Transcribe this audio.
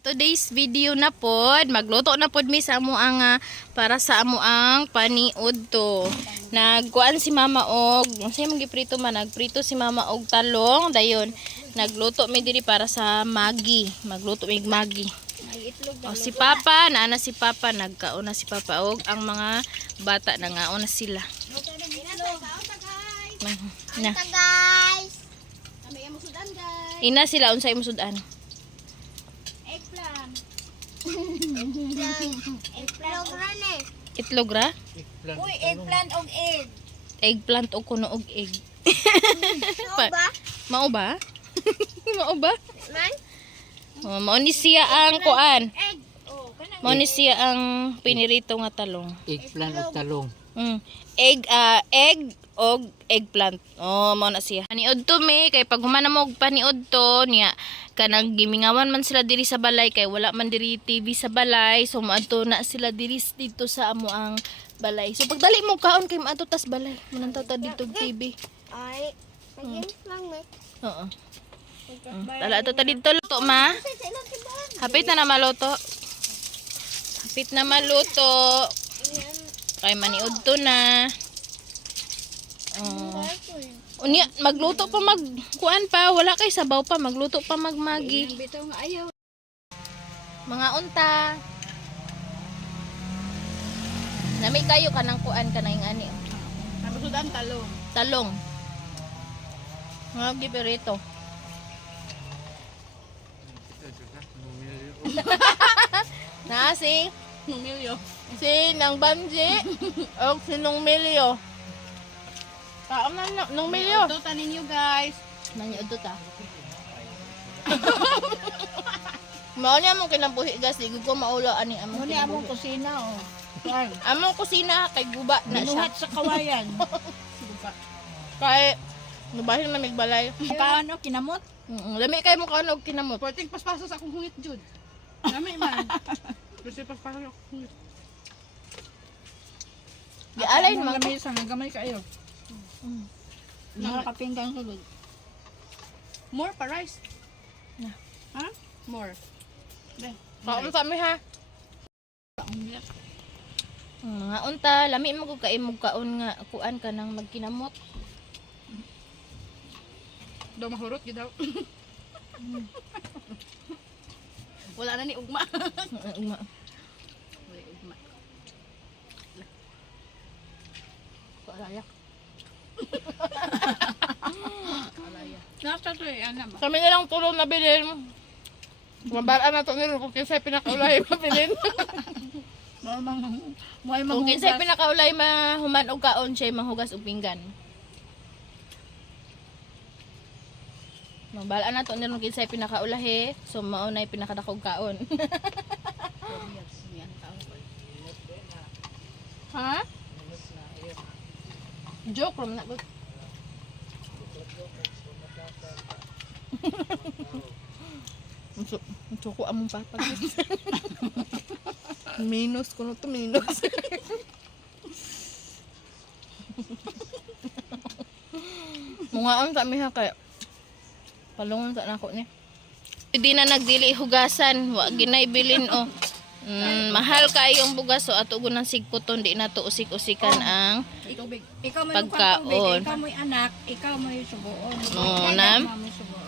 Today's video na pod, magluto na pod mi sa amo ang para sa amo ang paniud to. Nagkuan si mama og, say magiprito man, nagprito si mama og talong, dayon nagluto mi diri para sa magi. Magluto mi magi. O si Papa, naana si Papa, nagkauna si Papa og ang mga bata nangaon na sila. Na. guys. Kami ang musudan guys. Ina sila unsay musudan. Eggplant. Eggplant. Itlog ra? Uy, eggplant og egg. Eggplant o kuno og egg. Ano ba? Mao ba? Mao ba? Man? Oh, mao ni siya ang kuan. Egg. Oh, kanang Mao ni siya ang pinirito nga talong. Eggplant o talong. Egg og eggplant. Oh, mao na siya. Paniod to me kay pag humana mo og paniod to niya kanang gimingawan man sila diri sa balay kay wala man diri TV sa balay. So maadto na sila diri dito sa amo ang balay. So pagdali mo kaon kay maadto tas balay. Manantaw ta dito og TV. ay. Pagin lang me. Oo. Tala to ta dito luto ma. Hapit na maluto. Hapit na maluto. Kay maniud to na. Unya magluto pa magkuan pa, wala kay sabaw pa, magluto pa magmagi. Bitaw nga ayaw. Mga unta. Nami kayo kanang kuan kanang ani. Musudan talong. Talong. Mga giberito. Na si Numilyo. si nang Banji o si Nung Milyo. Kaam na Nung Milyo. Ito tanin niyo guys. Nanyo ito ta. Mao niya mong kinabuhi gas, di ko maulo ani among Muni among kusina oh. Kuan. among kusina kay guba na siya. Binuhat sa kawayan. Kay nubahin na migbalay. Kaano kinamot? Lami kay mo kaano og kinamot. Pwedeng paspaso sa akong hungit, Jud. Dami man. Kasi paspaso sa akong hungit. Di alay man ko. Gamay sa gamay kayo. Nakakapinggan sulod. More pa rice. Na. Ha? More. Kaon sa mi ha. Mga unta, lami mo ko kay mo kaon nga kuan ka nang magkinamot. Daw mahurot gid daw. Wala na ni ugma. Uma. Wala ugma. Kalayak. Nasa to eh, ana ba? Kami na lang tulong na bilhin. Mabalaan na to nila kung kinsay pinakaulay mabilin. Moy Kung kinsay pinakaulay mahuman og kaon siya mahugas og pinggan. Mabalaan na to nila kung kinsay pinakaulahi. So mao na pinakadakog kaon. Ha? Joke rom na good. Suko among papa. Minus kuno to minus. Mungaon sa miha kay palungon sa nako ni. Hindi na nagdili hugasan, wa ginay bilin o. Mahal kayong bugas so ato gunang sigputon di na to usik-usikan ang Ikaw mo pagkaon. ikaw mo anak, ikaw mo subuon. Oo, nam. Ikaw mo subuon.